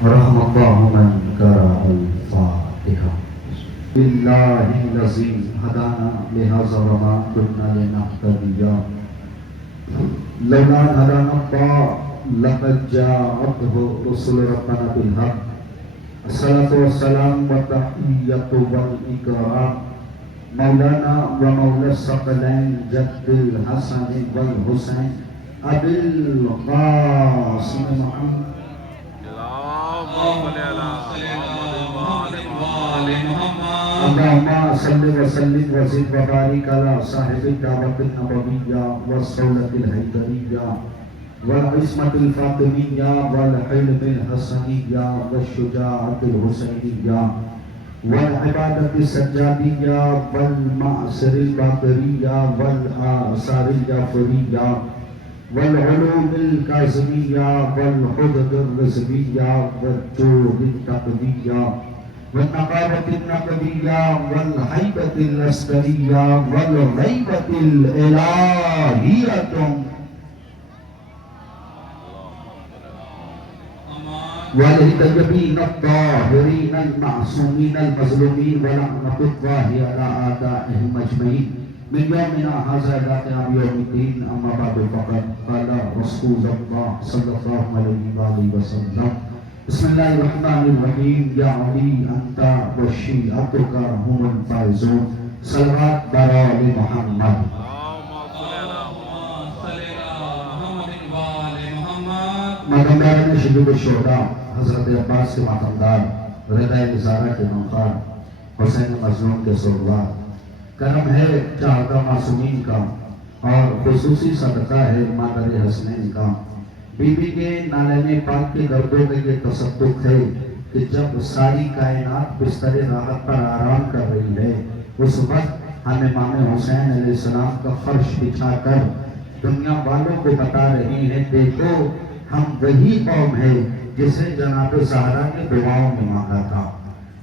ورحم الله من قرأ الفاتحة. بالله الذي هدانا لهذا وما كنا لنهتدي لولا أن هدانا الله لقد جاءت رسل ربنا بالحق. الصلاة والسلام والتحية والإكرام مولانا ومولى الثقلين جد الحسن والحسين أبي القاسم محمد. اللهم صل وسلم وزد وبارك على صاحب الدعوة النبوية والصولة الحيدرية والعصمة الفاطمية والحلم الحسنية والشجاعة الحسينية والعبادة السجادية والمعصر الباقرية والآثار الجعفرية والعلوم الكاظمية والحجج الرزبية والجود التقوية والنقابة النقدية والهيبة الأسكرية والغيبة الإلهية والهديين الطاهرين المعصومين المظلومين ولعنة الله على أعدائهم أجمعين من يومنا هذا إلى قيام يوم الدين. أما بعد فقد قال رسول الله صلى الله عليه وآله وسلم بسم الله الرحمن الرحيم يا علي أنت وشيعتك هم الفائزون. صلوات برال محمد. ماتمدار شہید الشہداء حضرت عباس کے ماتمدار رضا نظارہ کے نوخار حسین مظلوم کے سوگوار کرم ہے چاہتا معصومین کا اور خصوصی صدقہ ہے مادر حسنین کا. بی بی کے نالین پاک کے دردوں میں یہ تصدق ہے کہ جب ساری کائنات بستر راحت پر آرام کر رہی ہے اس وقت ہم امام حسین علیہ السلام کا فرش بچھا کر دنیا والوں کو بتا رہی ہیں دیکھو ہم وہی قوم ہے جسے جناب زہرا نے دعاؤں میں مانگا تھا.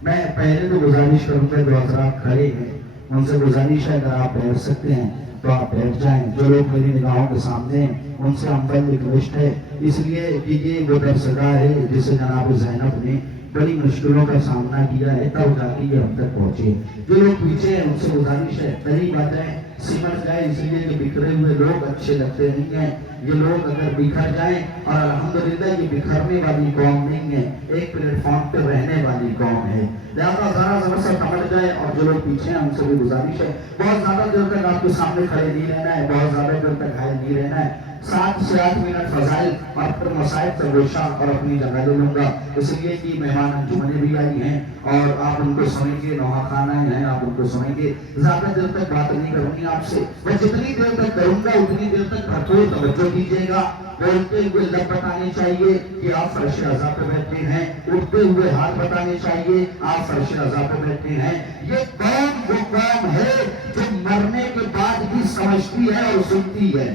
میں پہلے تو گزارش کروں گا جو حضرات کھڑے ہیں ان سے گزارش ہے اگر آپ بیٹھ سکتے ہیں تو آپ بیٹھ جائیں. جو لوگ میری نگاہوں کے سامنے ہیں ان سے ہمبل ریکویسٹ ہے اس لیے کہ یہ وہ درسگاہ ہے جسے جناب زینب نے بڑی مشکلوں کا سامنا کیا ہے تب جا کے یہ ہم تک پہنچے. جو لوگ پیچھے ہیں ان سے گزارش ہے قریب آ جائیں سمٹ جائے اس لیے کہ بکھرے ہوئے لوگ اچھے لگتے نہیں ہیں. یہ لوگ اگر بکھر جائیں اور الحمدللہ یہ بکھرنے والی قوم نہیں ہے ایک پلیٹ فارم پہ رہنے والی قوم ہے. لہٰذا ذرا ذرا سا سمجھ جائے. اور جو لوگ پیچھے ہیں ان سے بھی گزارش ہے بہت زیادہ دیر تک آپ کے سامنے کھڑے نہیں رہنا ہے بہت زیادہ دیر تک گھائل نہیں رہنا ہے. 7 سے 8 منٹ فضائل اور پھر مسائل سے گوشہ اور اپنی جگہ لے لوں گا اس لیے کہ مہمان انجمنیں بھی آئی ہیں اور آپ ان کو سنیں گے نوحہ خانہ ہیں آپ ان کو سنیں گے. زیادہ دیر تک بات نہیں کروں گی آپ سے میں جتنی دیر تک کروں گا اتنی دیر تک بھرپور توجہ دیجیے گا. بولتے ہوئے لب بتانے چاہیے کہ آپ فرش رضا پہ بیٹھے ہیں. اٹھتے ہوئے ہاتھ بتانے چاہیے آپ فرش رضا پہ بیٹھے ہیں. یہ قوم وہ قوم ہے جو مرنے کے بعد بھی سمجھتی ہے اور سنتی ہے.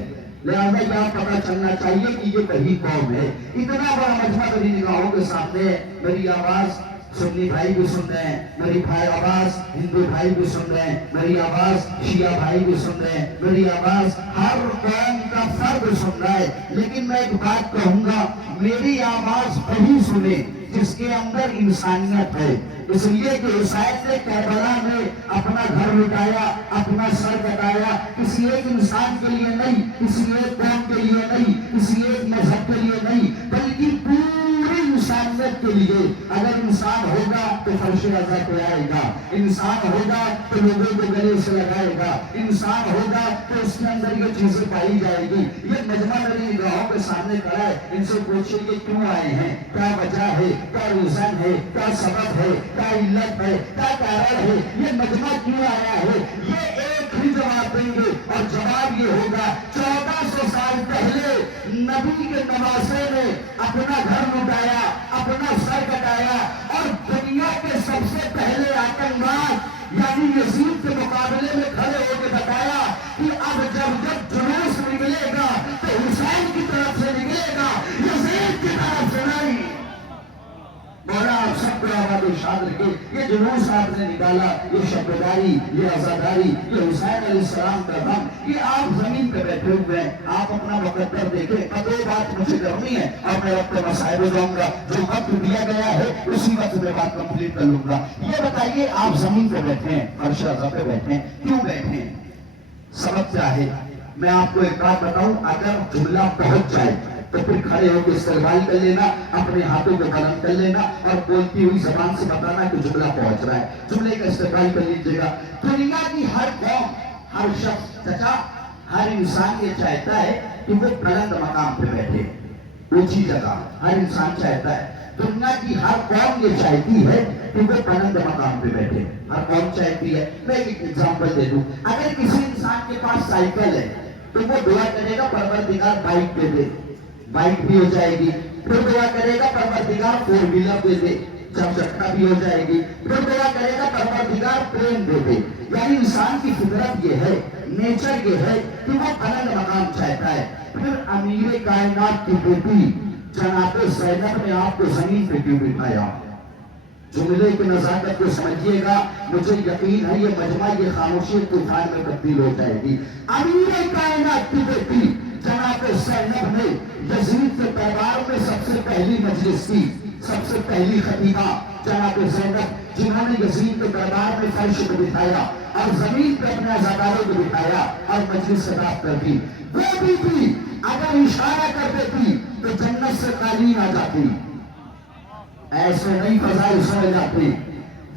لہذا یہ پتہ چلنا چاہیے کہ یہ وہی قوم ہے. اتنا بڑا مجمع میری نگاہوں کے سامنے ہے. میری آواز سنی بھائی بھی سن رہے ہیں میری بھائی آواز ہندو بھائی بھی سن رہے ہیں میری آواز شیعہ بھائی بھی سن رہے ہیں میری آواز ہر قوم کا فرد سن رہا ہے. لیکن میں ایک بات کہوں گا میری آواز وہی سنے جس کے اندر انسانیت ہے. اس لیے کہ حسین نے کربلا میں اپنا گھر لٹایا اپنا سر کٹایا کسی ایک انسان کے لیے نہیں کسی ایک قوم کے لیے نہیں کسی ایک مذہب کے لیے نہیں بلکہ پوری انسانیت کے لیے. اگر انسان ہوگا تو فرش رضا پہ آئے گا انسان ہوگا تو لوگوں کو گلے سے لگائے گا انسان ہوگا تو اس کے اندر یہ چیزیں پائی جائے گی. یہ مجمع میری نگاہوں کے سامنے کھڑا ہے. ان سے پوچھیں کہ کیوں آئے ہیں کیا وجہ ہے کیا ریزن ہے کیا سبب ہے کیا علت ہے کیا کارن ہے یہ مجمع کیوں آیا ہے. یہ ایک ہی جواب دیں گے اور جواب یہ ہوگا 1400 سال پہلے نبی کے نواسے نے اپنا گھر لٹایا اپنا سر کٹایا اور دنیا کے سب سے پہلے آتنکواد یعنی یزید کے مقابلے میں کھڑے ہو کے بتایا کہ اب جب جلوس نکلے گا تو حسین کی طرف سے نکلے گا یزید کی طرف سے نہیں. مولا آپ سب کو آباد ارشاد رکھے یہ جلوس آپ نے نکالا، یہ شبداری، یہ عزاداری، یہ حسین علیہ السلام کا غم، یہ آپ زمین پہ بیٹھے ہوئے ہیں، آپ اپنا مقدر دیکھیں، اب دو بات مجھے کرنی ہے اور میں رب کے مسائل جاؤں گا، جو وقت دیا گیا ہے اسی وقت میں بات کمپلیٹ کر لوں گا۔ یہ بتائیے آپ زمین پہ بیٹھے ہیں، فرش رضا پہ بیٹھے ہیں، کیوں بیٹھے ہیں؟ سبب کیا ہے؟ میں آپ کو ایک بات بتاؤں، اگر جملہ پہنچ جائے تو پھر کھڑے ہو کے استقبال کر لینا، اپنے ہاتھوں کو بلند کر لینا اور بولتی ہوئی زبان سے بتانا کہ جملہ پہنچ رہا ہے، جملے کا استقبال کر لیجیے گا۔ دنیا کی ہر قوم، ہر شخص، چچا ہر انسان یہ چاہتا ہے کہ وہ بلند مقام پہ بیٹھے، اونچی جگہ، ہر انسان چاہتا ہے۔ دنیا کی ہر قوم یہ چاہتی ہے کہ وہ بلند مقام پہ بیٹھے، ہر قوم چاہتی ہے۔ میں ایک ایگزامپل دے دوں، اگر کسی انسان کے پاس سائیکل ہے تو وہ دعا کرے گا پروردگار بائک دے دے، بائک بھی ہو جائے گی، پھر دعا کرے گا پروردگار فور ویلر دے دے، چار چکا بھی ہو جائے گی، پھر دعا کرے گا پروردگار ٹرین دے دے۔ یعنی انسان کی فطرت یہ ہے، نیچر یہ ہے کہ وہ بلند مقام چاہتا ہے۔ پھر امیر کائنات کی بیٹی جناب زینب نے آپ کو زمین پہ کیوں بٹھایا؟ جملے کی نزاکت کو سمجھیے گا، مجھے یقین ہے یہ مجمع یہ خاموشی طوفان میں تبدیل ہو جائے گی۔ امیر کائنات کی بیٹی جناب زینب نے یزید کے دربار میں سب سے پہلی مجلس کی، سب سے پہلی خطیبہ جناب زینب، جنہوں نے یزید کے دربار میں فرش کو بٹھایا اور زمین پہ اپنے عزاداروں کو بٹھایا اور مجلس سے بات کر دی۔ وہ بھی اگر اشارہ کر دیتی تو جنت سے قالین آ جاتی، ایسے نہیں فضائل سمجھ جاتی۔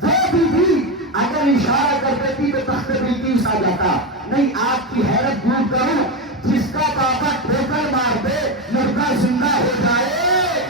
وہ بھی اگر اشارہ کر دیتی تو تخت بلقیس آ جاتا۔ نہیں، آپ کی حیرت دور کروں، جس کا بابا ٹھوکر مار دے مردہ زندہ ہو جائے،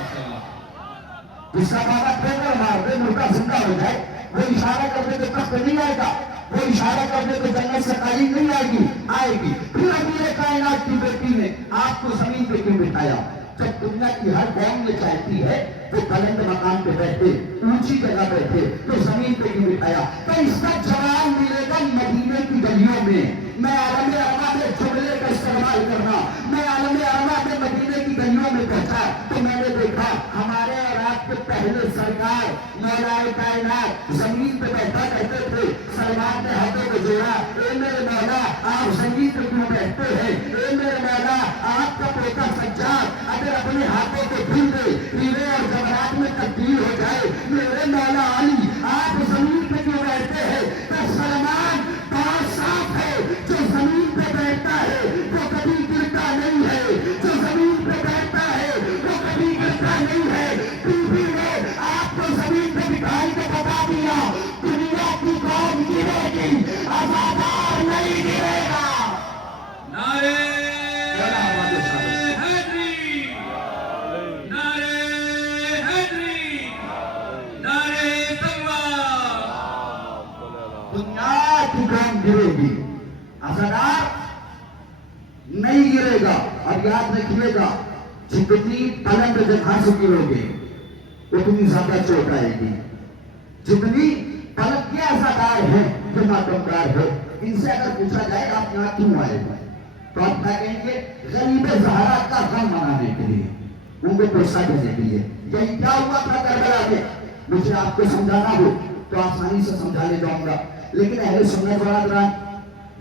جس کا بابا ٹھوکر مار دے مردہ زندہ ہو جائے، وہ اشارہ کر دے تو تخت نہیں آئے گا، وہ اشارہ کر دے تو جنت سے قالین نہیں آئے گی، آئے گی۔ پھر امیر کائنات کی بیٹی نے آپ کو زمین پہ کیوں بٹھایا؟ جب دنیا کی ہر قوم یہ چاہتی ہے وہ بلند مقام پہ بیٹھے، اونچی جگہ بیٹھے، تو زمین پہ کیوں بٹھایا؟ تو اس کا جواب ملے گا مدینے کی گلیوں میں۔ میں عالم ارواح کے جملے کا استعمال کرنا، میں عالم ارواح کے مدینے کی گلیوں میں پہنچا تو میں نے دیکھا ہمارے اور آپ کے پہلے سرکار مولا کائنات زمین پہ بیٹھا کرتے تھے، سلمان نے ہاتھوں کو جوڑا، اے میرے مولا آپ زمین پہ کیوں بیٹھتے ہیں؟ اے میرے مولا آپ کا پوتا سجاد اگر اپنے ہاتھوں کو دھل دے، ہیرے اور جواہرات میں تبدیل ہو جائے، میرے مولا علی آپ زمین پہ کیوں بیٹھتے ہیں؟ تو سلمان بات صاف ہے، جو زمین پہ بیٹھتا ہے وہ کبھی گرتا نہیں ہے، جو زمین پہ بیٹھتا ہے وہ کبھی گرتا نہیں ہے۔ بی نے آپ کو زمین پہ بٹھائی کے بتا دیا دنیا کی قوم گرے گی، عزادار نہیں گرے گا۔ نعرے حیدری، نعرے حیدری، نعرے تکبیر۔ دنیا کی قوم گرے گی، عزادار نہیں گرے گا۔ اور یاد رکھیے گا جتنی بلند جگہ سے گرو گے اتنی زیادہ چوٹ آئے گی۔ جتنی بلند کے عزادار ہیں جو ماتمدار ہے، ان سے اگر پوچھا جائے آپ یہاں کیوں آئے ہوئے تو آپ کیا کہیں گے؟ غریب زہرا کا غم منانے کے لیے، ان کو پیسہ دینے کے لیے۔ یہی کیا ہوا تھا کربلا میں؟ مجھے آپ کو سمجھانا ہو تو آسانی سے سمجھانے جاؤں گا، لیکن اہل سنت برادران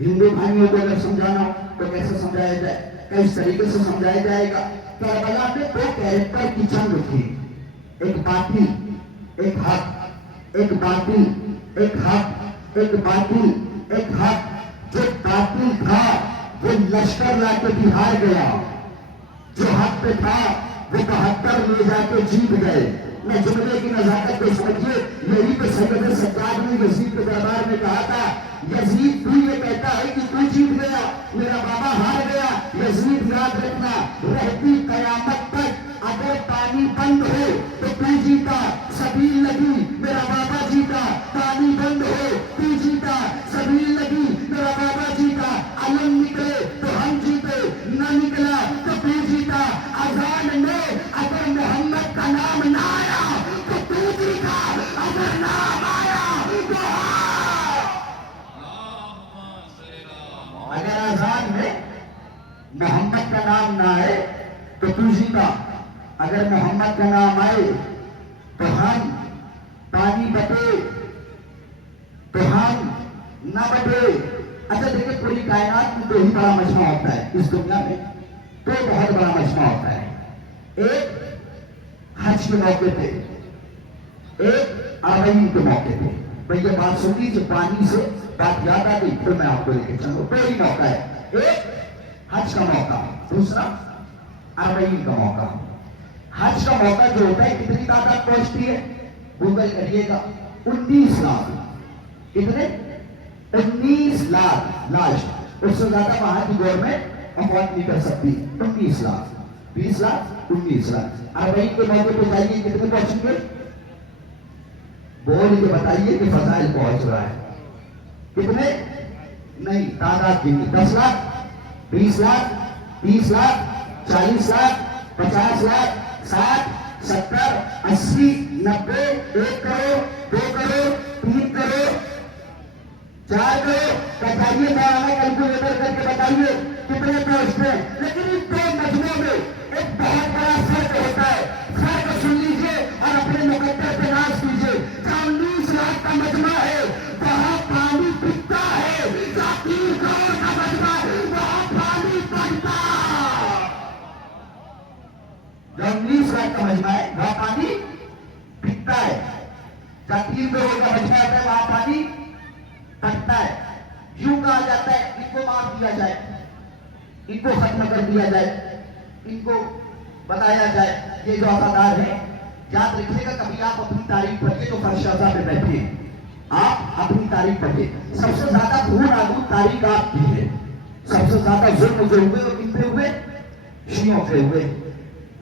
ہندو بھائیوں کو اگر سمجھانا ہو تو کیسے سمجھایا جائے، کس طریقے سے سمجھایا جائے گا؟ کربلا میں دو کیریکٹر کی جنگ تھی، ایک باطل ایک حق، ایک باطل ایک حق، ایک باطل ایک حق۔ جو باطل تھا وہ لشکر لا کے بہار گیا، جو حق پہ تھا وہ 72 لے جا کے جیت گئے۔ میں جملے کی نزاکت کو سمجھیے، یہی تو سید سجاد نے یزید کے دربار میں کہا تھا، یزید تو یہ کہتا ہے کہ تو جیت گیا، میرا بابا ہار گیا۔ یزید یاد رکھنا، رہتی قیامت تک اگر پانی بند ہو تو تو جیتا، سبیل لگی میرا بابا جیتا، پانی بند ہو تو جیتا، سبیل لگی میرا بابا جیتا، علم نکلے تو ہم جیتے، نہ نکلا تو تو جیتا۔ اذان میں اگر محمد کا نام نہ آیا تو تو جیتا، اگر نام آیا تو اگر اذان میں محمد کا نام نہ آئے تو تو جیتا، اگر محمد کا نام آئے تو ہم پانی بطور اچھا دیکھیں پوری کائنات میں دو ہی بڑا مجمع ہوتا ہے اس دنیا میں، دو بہت بڑا مجمع ہوتا ہے، ایک حج کے موقع پہ، ایک عربین کے موقع پہ۔ بھئی یہ بات سن لیجیے، پانی سے بات یاد آ گئی، پھر میں آپ کو لے کے چلوں۔ دو ہی موقع ہے، ایک حج کا موقع، دوسرا عربین کا موقع۔ حج کا موقع جو ہوتا ہے کتنی تعداد پہنچتی ہے؟ گوگل کریے گا، 19 لاکھ۔ کتنے؟ 19 لاکھ لاسٹ، اس سے زیادہ وہاں کی گورنمنٹ افورڈ نہیں کر سکتی۔ 19 لاکھ، 20 لاکھ، 19 لاکھ۔ عربین کے موقع پہ جائیے، کتنے پہنچیں گے؟ بول کے بتائیے کہ فضائل پہنچ رہا ہے کتنے؟ نہیں، تعداد کتنی؟ 10 لاکھ، 20 لاکھ، 30 لاکھ، 40 لاکھ، 50 لاکھ، 60، 70، 80، 90، 1 کروڑ، 2 کروڑ، 3 کروڑ، 4 کروڑ؟ بتائیے، مولانا کیلکولیٹر کر کے بتائیے کتنے پہنچتے ہیں۔ لیکن ان دو مجموعوں میں ایک بہت بڑا فرق ہوتا ہے۔ فرق سن لیجیے اور اپنے مقدر پہ ناز کیجیے۔ 19 لاکھ کا مجمع ہے، وہاں پانی پکتا ہے۔ 3 کروڑ کا مجمع ہے، وہاں پانی پکتا۔ 19 لاکھ کا مجمع ہے، وہاں پانی پکتا ہے۔ 3 کروڑ کا مجمع ہے، وہاں پانی پکتا ہے۔ یوں کہا جاتا ہے ان کو معاف کیا جائے، ان کو ختم کر دیا جائے، ان کو بتایا جائے یہ جو عزادار ہیں۔ یاد رکھیے گا، کبھی آپ اپنی تاریخ پڑھیے تو فرش عزا پہ بیٹھیے، آپ اپنی تاریخ پڑھیے۔ سب سے زیادہ خون آلود تاریخ آپ کی ہے، سب سے زیادہ ظلم جو ہوئے وہ کن پہ ہوئے؟ شیعوں پہ ہوئے،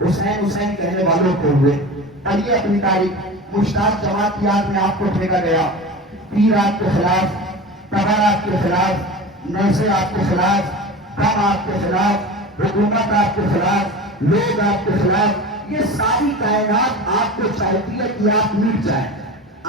حسین کہنے والوں پہ ہوئے۔ پڑھیے اپنی تاریخ۔ مشتاق جماعت کی یاد میں آپ کو پھینکا گیا، پیر آپ کے خلاف، تبر آپ کے خلاف، نیزے آپ کے خلاف، کم آپ کے خلاف، حکومت آپ کے خلاف، لوگ آپ کے خلاف۔ یہ ساری کائنات آپ کو چاہتی ہے کہ آپ مٹ جائیں،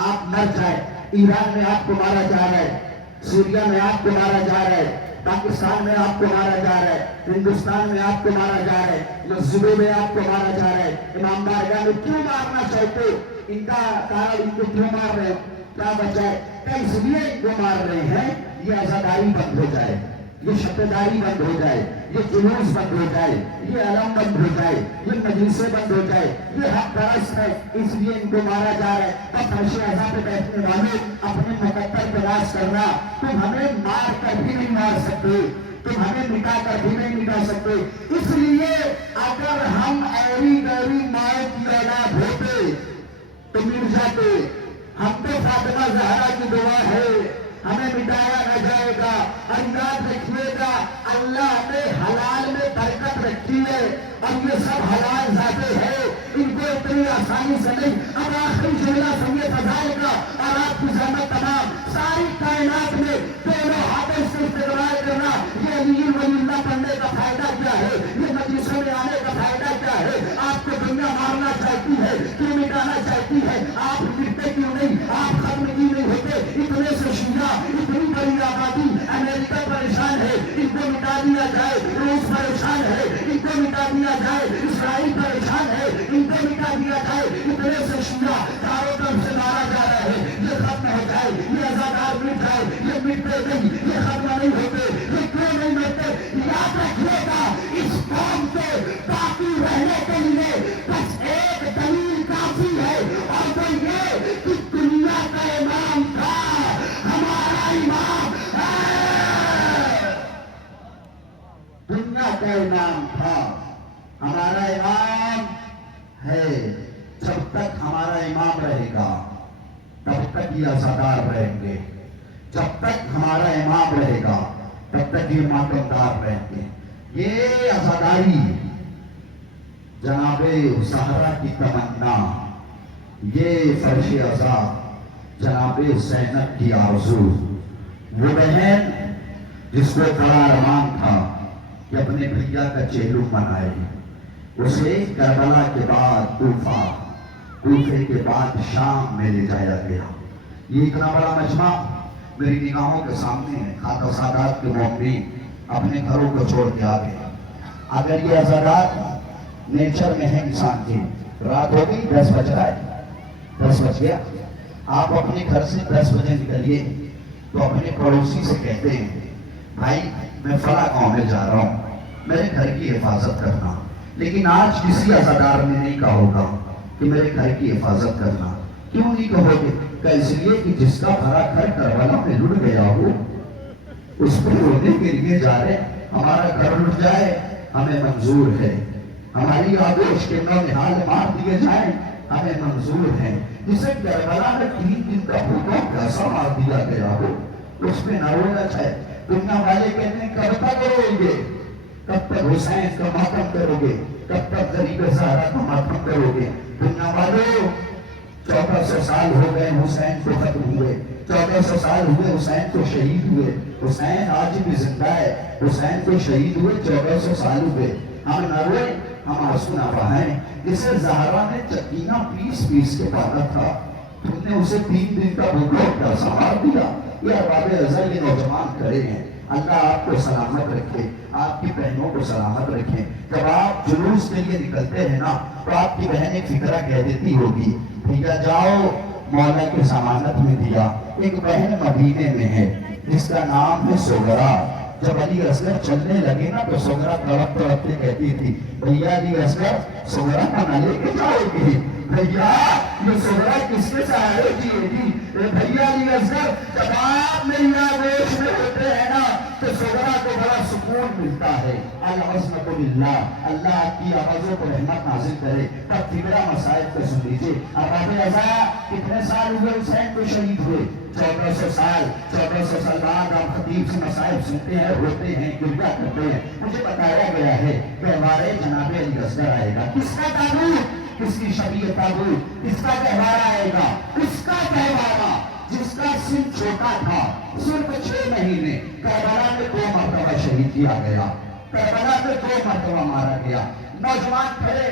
آپ مر جائیں۔ ایران میں آپ کو مارا جا رہا ہے، سوریا میں آپ کو مارا جا رہا ہے، پاکستان میں آپ کو مارا جا رہا ہے، ہندوستان میں آپ کو مارا جا رہا ہے، مسجدوں میں آپ کو مارا جا رہا ہے۔ امام بارگاہ میں کیوں مارنا چاہتے؟ ان کا کارن ان کو کیوں مار رہے ہیں؟ کیا وجہ ہے؟ اس لیے ان کو مار رہے ہیں یہ عزاداری بند ہو جائے، یہ شپیداری بند ہو جائے، یہ جلوس بند ہو جائے، یہ علم بند ہو جائے، یہ مجلسیں بند ہو جائے، یہ حق پرست ہے، اس لیے ان کو مارا جا رہا ہے۔ تب فرش عزا پہ بیٹھنے والے اپنے مقدر پہ راز کرنا، تم ہمیں مار کر بھی نہیں مار سکتے، تم ہمیں مٹا کر بھی نہیں مٹا سکتے۔ اس لیے اگر ہم ایری گیری ماں کی اولاد ہوتے تو مٹ جاتے۔ ہم تو فاطمہ زہرا کی دعا ہے، ہمیں مٹایا نہ جائے گا۔ اور یاد رکھیے گا، اللہ نے حلال میں برکت رکھی ہے، اور یہ سب حلال ذاتے ہیں، ان کو اتنی آسانی سے نہیں۔ اب آخری جملہ سنیے فضائل کا، اور آپ کی زحمت تمام ساری کائنات میں دونوں ہاتھوں سے استقبال کرنا۔ یہ علی ولی اللہ پڑھنے کا فائدہ کیا ہے؟ یہ مجلسوں میں آنے کا فائدہ کیا ہے؟ آپ کو دنیا مارنا چاہتی ہے، کیوں مٹانا چاہتی ہے؟ آپ مٹتے کیوں نہیں؟ آپ ختم کیوں نہیں ہوتے؟ اتنے سے شیعہ، اتنی بڑی آبادی، امریکہ پریشان ہے، ان کو مٹا دیا جائے۔ روس پریشان ہے، ان کو مٹا دیا جائے۔ اسرائیل پریشان ہے، ان کو مٹا دیا جائے۔ اتنے سے شیعہ چاروں طرف سے مارا جا رہا ہے، یہ ختم ہو جائے، یہ عزادار مٹ جائے۔ یہ مٹتے نہیں، یہ ختم نہیں ہوتے، یہ کیوں نہیں مرتے؟ یاد رکھیے گا، اس قوم کے باقی رہنے کے لیے بس ایک دلیل کافی ہے، اور وہ یہ کہ دنیا کا امام تھا، ہمارا امام ہے۔ دنیا کا امام تھا، ہمارا امام ہے۔ جب تک ہمارا امام رہے گا تب تک یہ عزادار رہیں گے، جب تک ہمارا امام رہے گا تب تک یہ ماتمدار رہیں گے۔ یہ عزاداری جناب زہرا کی تمنا، یہ فرش عزا جناب زینب کی آرزو، وہ بہن جس کو بڑا ارمان تھا کہ اپنے بھیا کا چہلم منائے، اسے کربلا کے بعد کوفے کے بعد شام میں لے جایا گیا۔ یہ اتنا بڑا مجمع میری نگاہوں کے سامنے ہے۔ خاطر سادات کے مومنین اپنے گھروں کو چھوڑ کے آ گئے۔ اگر یہ عزادات نیچر میں ہے انسان کی، رات ہو گئی، 10 بج رہا ہے، 10 بج گیا، آپ اپنے گھر سے 10 بجے نکلیے، تو اپنے پڑوسی سے کہتے ہیں بھائی میں فلاں گاؤں میں جا رہا ہوں، میرے گھر کی حفاظت کرنا. لیکن آج کسی عزادار نے نہیں کہا ہوگا کہ میرے گھر کی حفاظت کرنا. کیوں نہیں کہو گے؟ کہ اس لیے کہ جس کا بھرا گھر کربلا میں لٹ گیا ہو اس پہ رونے کے لیے جا رہے. ہمارا گھر لٹ جائے ہمیں منظور ہے، ہماری آگوش کے نحال مار دیے جائیں ہمیں منظور ہے. جسے کربلا میں 3 دن کا بھوکا پیاسا مار دیا گیا ہو اس میں نہ رونا چاہے. دنیا والے کہتے ہیں کب تک روئیں گے، کب تک حسین کا ماتم کرو گے، کب تک غریب زہرا کا ماتم کرو گے. دنیا والوں 1400 سال ہو گئے حسین کو ختم ہوئے، 1400 سال ہوئے حسین کو شہید ہوئے. حسین آج بھی زندہ ہے، حسین کو شہید ہوئے 1400 سال ہوئے. ہم نہ روئیں، ہم آنسو نہ بہائیں. جسے زہرا نے چکینہ پیس کے پالا تھا تم نے اسے 3 دن کا بھوکا پیاسا مار دیا. یہ ارباب ازل یہ نوجوان کھڑے ہیں. اللہ آپ کو سلامت رکھے، آپ کی بہنوں کو سلامت رکھے. جب آپ جلوس کے لیے نکلتے ہیں نا تو آپ کی بہن ایک فکرہ کہہ دیتی ہوگی بھیا جاؤ مولا کی ضمانت میں دیا. ایک بہن مدینے میں ہے جس کا نام ہے سغرا. جب علی اصغر چلنے لگے نا تو سغرا تڑپ تڑپ کے کہتی تھی بھیا علی اصغر سغرا کو نہ لے کے جاؤ گے. بھیا یہ سغرا کس کے سہارے جیے گی؟ بھیا علی اصغر جب آپ میری آغوش میں ہوتے ہیں نا تو سغرا کو بڑا سکون ملتا ہے. العظمت للہ، اللہ کی آوازوں کو رحمت نازل کرے. تب فکرہ مسائل کو سن لیجیے. ارباب ازا کتنے سال ہوئے حسین کو شہید ہوئے؟ 1400 سال. 1400 سال بعد آپ خطیب سے مسائل سنتے ہیں، روتے ہیں، گریہ کرتے ہیں. مجھے بتایا گیا ہے کہ ہمارے جناب علی اصغر آئے گا. کس کا تابوت؟ کس کی شبیہ تابوت؟ کس کا تہوار آئے گا؟ اس کا تہوار جس کا سن چھوٹا تھا، صرف 6 مہینے. کربلا میں 2 مرتبہ شہید کیا گیا، کربلا میں 2 مرتبہ مارا گیا. نوجوان کھڑے،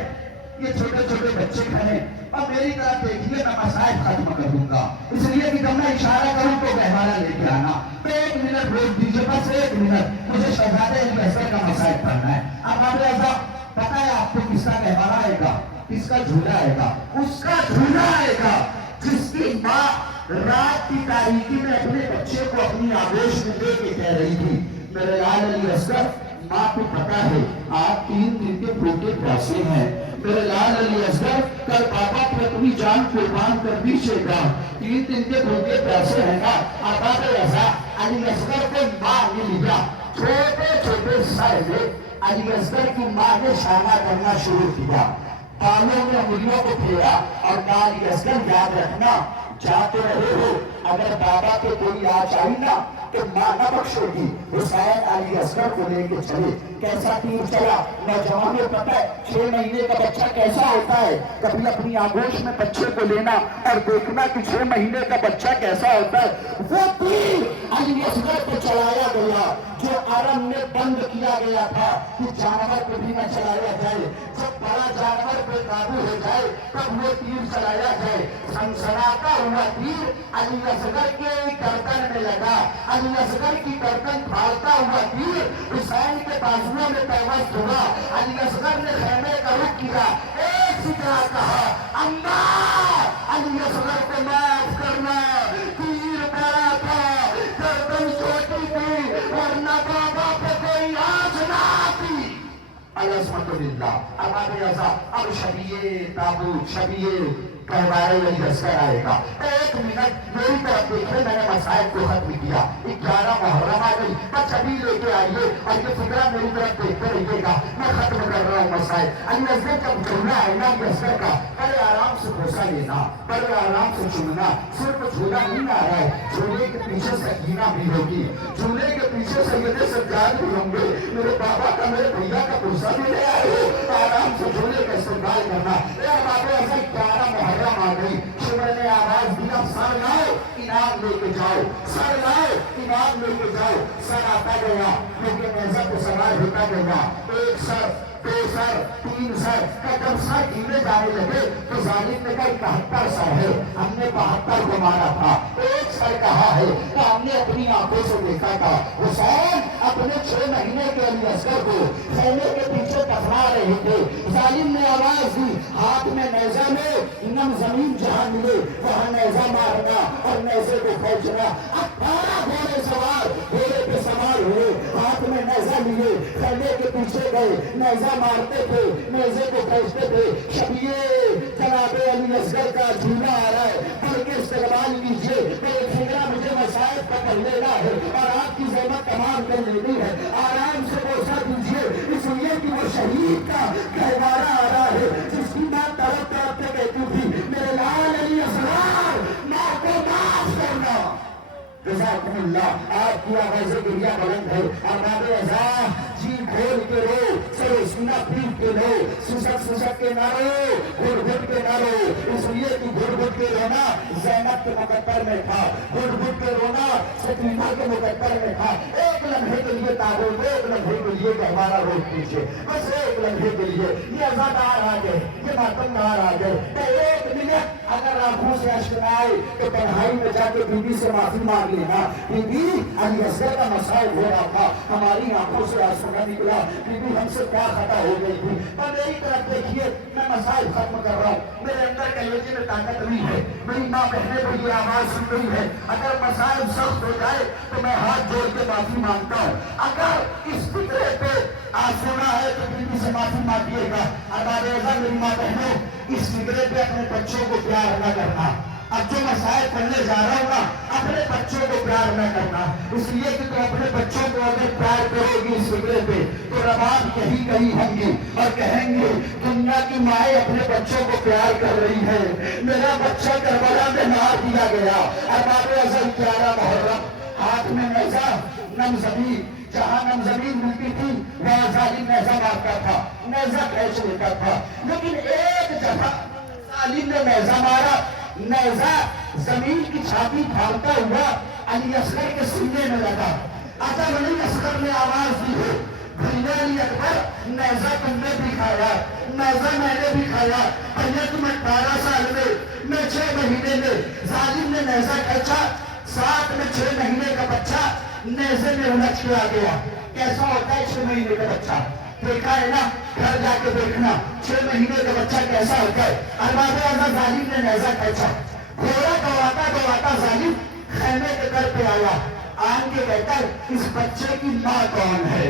یہ چھوٹے چھوٹے بچے کھڑے. اب میری طرف دیکھیے، میں مسائل ختم کر دوں گا اس لیے کہ جب میں اشارہ کروں تو گہوارہ لے کے آنا. تو 1 منٹ روک دیجیے، بس 1 منٹ. مجھے شہزادے علی اصغر کا مسائل پڑھنا ہے. اب آپ ایسا پتا ہے آپ کو کس کا گہوارہ آئے گا، کس کا جھولا آئے گا؟ اس کا جھولا آئے گا جس کی ماں رات کی تاریکی میں اپنے بچے کو اپنی آغوش میں لے کے کہہ رہی تھی میرے لال علی اصغر ماں کو پتا ہے آپ 3 دن کے بھوکے پیاسے ہیں. میرے لال علی اصغر کل بابا پر اپنی جان قربان کر دیجیے گا، 3 دن کے بھوکے پیاسے ہیں نا. آباد رضا علی اصغر کو ماں نے لیا. چھوٹے چھوٹے سر میں علی اصغر کی ماں نے شانہ کرنا شروع کیا، بالوں میں انگلیوں کو پھیرا اور کہا علی اصغر یاد رکھنا جاتے رہے ہو، اگر بابا کے کوئی آج آئی نا تو ماں نہ بخشے گی. حسین علی اصغر کو لے کے چلے. کیسا تیر چلا؟ نوجوانوں پتہ ہے 6 مہینے کا بچہ کیسا ہوتا ہے. کبھی اپنی آغوش میں بچے کو لینا اور دیکھنا کہ 6 مہینے کا بچہ کیسا ہوتا ہے. وہ تیر علی اصغر کو چلایا گیا جو عرب میں بند کیا گیا تھا کہ جانور کو بھی نہ چلایا جائے. جب بڑا جانور پہ قابو ہو جائے تب وہ تیر چلایا جائے. سنسناتا ہوا تیر علی اصغر کے گردن میں لگا. علی اصغر کی گردن پھاڑتا ہوا تیر حسین کے بازوؤں میں پیوست ہوا. علی اصغر نے خیمے کا رخ کیا، ایک فکرہ کہا اماں علی اصغر کو معاف کرنا، تیر بڑا تھا، گردن چھوٹی تھی، ورنہ بابا پہ کوئی آنچ نہ آتی. العظمت للہ. اب شبیہ تابوت، شبیہ کہوارے علی اصغر آئے گا. 1 منٹ میری طرف دیکھے، میں نے مسائل کو ختم کیا. 11 محرم آ گئی، بس ابھی لے کے آئیے اور یہ فکرہ میری طرف دیکھتے رہیے گا. میں ختم کر رہا ہوں مسائل. علی اصغر جب جھولا ہے نا علی اصغر کا، بڑے آرام سے بوسہ لینا، بڑے آرام سے چومنا. صرف جھولا نہیں آ رہا ہے، جھولے کے پیچھے سکینہ بھی ہوگی، جھولے کے پیچھے سید سجاد بھی ہوں گے. میرے بابا کا، میرے بھیا کا بوسہ بھی لے آئے ہو. آرام سے جھولے کا استقبال کرنا. بابا ایسا 11 محرم آ گئی. شمر نے آواز دیا سر لاؤ انعام لے کے جاؤ، سر لاؤ انعام لے کے جاؤ. سر آتا گیا کیونکہ نیزہ کو سوار ہوتا گیا. 1 سر، 2 سر، 3 سر. جب سر گھیرے جانے لگے تو ظالم نے کہا 71 سر ہے، ہم نے 72 کو مارا تھا. 1 اصغر کہا ہے کہ ہم نے اپنی آنکھوں سے دیکھا تھا حسین اپنے 6 مہینے کے علی اصغر کو خیمے کے پیچھے دفنا رہے تھے. ظالم نے آواز دی ہاتھ میں نیزہ لے نم زمین جہاں ملے وہاں نیزہ مارنا اور نیزے کو کھینچنا. 18 گھوڑے سوار گھوڑے پہ سوار ہوئے ہاتھ میں نیزہ لیے خیمے کے پیچھے گئے نیزہ مارتے تھے نیزے کو کھینچتے تھے. شبیے جناب علی اصغر کا جھولا آ رہا ہے پڑھ کے استقبال کیجیے. میرے فکرہ مجھے مسائل پکڑ لینا ہے اور آپ کی زحمت تمام کر لینی ہے. آرام سے بوسہ دیجیے اس لیے کہ وہ شہید کا گہوارہ آ رہا ہے جس کی ماں تڑپ تڑپ کے کہتی تھی میرے لال علی اصغر ماں کو معاف کرنا. جزاکم اللہ. آپ کی آواز گریہ بلند ہے. ارباب ازاں جی کھول کے رو سر سینہ پیٹ کے رو سسک سسک کے نہ رو گھڑ گھڑ کے نہ رو اس لیے کہ گھڑ گھڑ کے رونا زینب کے مقدر میں تھا گھڑ گھڑ کے رونا سکینہ کے مقدر میں تھا. ایک لمحے کے لیے تعارف ایک لمحے کے لیے کہ ہمارا روک پیچھے بس ایک لمحے کے لیے یہ عزادار آ گئے یہ ماتمدار آ گئے کہ ایک منٹ اگر آنکھوں سے اشک نہ آئے تو تنہائی میں جا کے بی بی سے معافی مانگ لینا. بی بی علی اصغر کا مسائل ہو رہا تھا ہماری آنکھوں سے آنسو نہ نکلا. بی بی ہم سے کیا خطا ہو گئی تھی پر میری طرف دیکھیے میں مسائل ختم کر رہا ہوں. میرے اندر کلیجے میں طاقت نہیں ہے. میری ماں بہنیں کو یہ آواز سن رہی ہے اگر مسائل سخت ہو جائے تو میں ہاتھ جوڑ کے معافی مانگتا ہوں. اگر اس فکرے پہ آنسونا ہے تو بی بی سے معافی مانگیے گا. ارباب ازاں میری ماں بہنوں اس فکرے پہ اپنے بچوں کو پیار نہ کرنا. اب جو مسائل پڑھنے جا رہا ہوں نا اپنے بچوں کو پیار نہ کرنا اس لیے کہ تم اپنے بچوں کو اگر پیار کرو گی اس فکرے پہ تو رباب یہی کہیں ہوں گی اور کہیں گے دنیا کی مائیں اپنے بچوں کو پیار کر رہی ہے میرا بچہ کربلا میں مار دیا گیا. ارباب ازاں 11 محرم ہاتھ میں نیزہ نم زمین جہاں نم زمین ملتی تھی وہاں ظالم نیزہ مارتا تھا نیزہ کھینچ لیتا تھا. لیکن ایک جگہ ظالم نے نیزہ مارا نیزہ زمین کی چھاتی پھاڑتا ہوا علی اصغر کے سینے میں لگا. جب علی اصغر نے آواز دی ہے بھیا علی اکبر نیزہ تم نے بھی کھایا نیزہ میں نے بھی کھایا. بھیا تم 18 سال میں 6 مہینے میں ظالم نے نیزہ کھینچا ساتھ میں 6 مہینے کا بچہ نیزے میں الجھ کے آ گیا. کیسا ہوتا ہے 6 مہینے کا بچہ دیکھا ہے نا گھر جا کے دیکھنا 6 مہینے کا بچہ کیسا ہوتا ہے. ارباب ازاں ظالم نے نیزہ کھینچا گھوڑا دوڑاتا دوڑاتا ظالم خیمے کے در پہ آیا. آن کے کہتا ہے اس بچے کی ماں کون ہے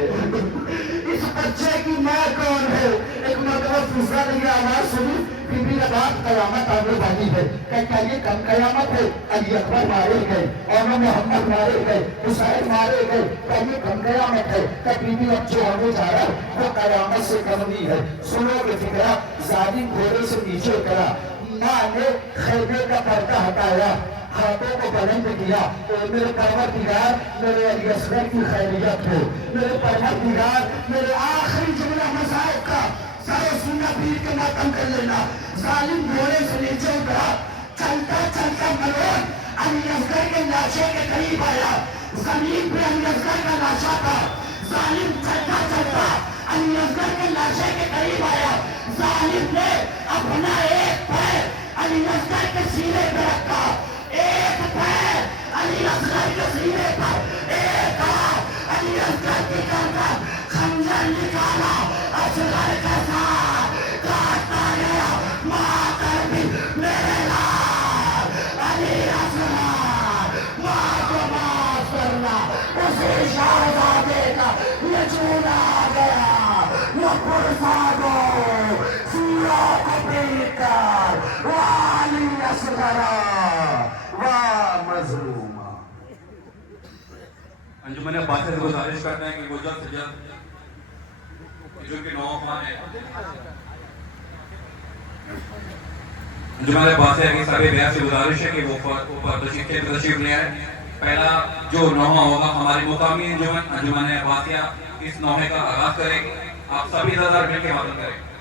اس بچے کی ماں کون ہے. ایک مرتبہ فضا نے یہ آواز سنی بی بی نے بات قیامت آنے والی ہے کہ یہ کم قیامت ہے. علی اکبر مارے گئے اور محمد مارے گئے حسین مارے گئے کہ یہ کم قیامت ہے کہ بی بی اب جو ہونے جا رہا ہے وہ قیامت سے کم نہیں ہے. سنو کہ فکرہ ظالم گھوڑے سے نیچے اترا ماں نے خیمے کا پردہ ہٹایا ہاتھوں کو بلند کیا میرے پروردگار میرے علی اصغر کی خیریت ہو میرے پروردگار میرے آخری جملہ مسائل کا سارے سننا پیر کے ماتم کر لینا. ظالم گھوڑے سے نیچے اترا چلتا چلتا ملون علی اصغر کے لاشے کے قریب آیا. زمین پہ علی اصغر کا لاشا تھا. ظالم چلتا چلتا علی اصغر کے لاشے کے قریب آیا. ظالم نے اپنا ایک پیر علی اصغر کے سینے پہ رکھا ایک پیر علی اصغر کے سینے پر ایک علی اصغر کی گردن خنجر نکالا اصغر کے ساتھ کاٹتا گیا ماں بھی میرے لال علی اصغر ماں کو معاف کرنا. اسی شہزادے کا یہ چونا آ گیا یہ پرسادو سورا کو پیٹ کر علی اصغر مظلومہ. انجمن عباسیہ سے گزارش کرتے ہیں کہ وہ جلد سے جلد جو کہ نوجوان ہیں انجمن عباسیہ کی سارے بیان سے گزارش ہے کہ وہ اوپر تشریف لے آئے. پہلا جو نوحہ ہوگا ہماری مقامی انجمن عباسیہ اس نوحے کا آغاز کرے گی. آپ سبھی زیادہ مل کے مدد کریں.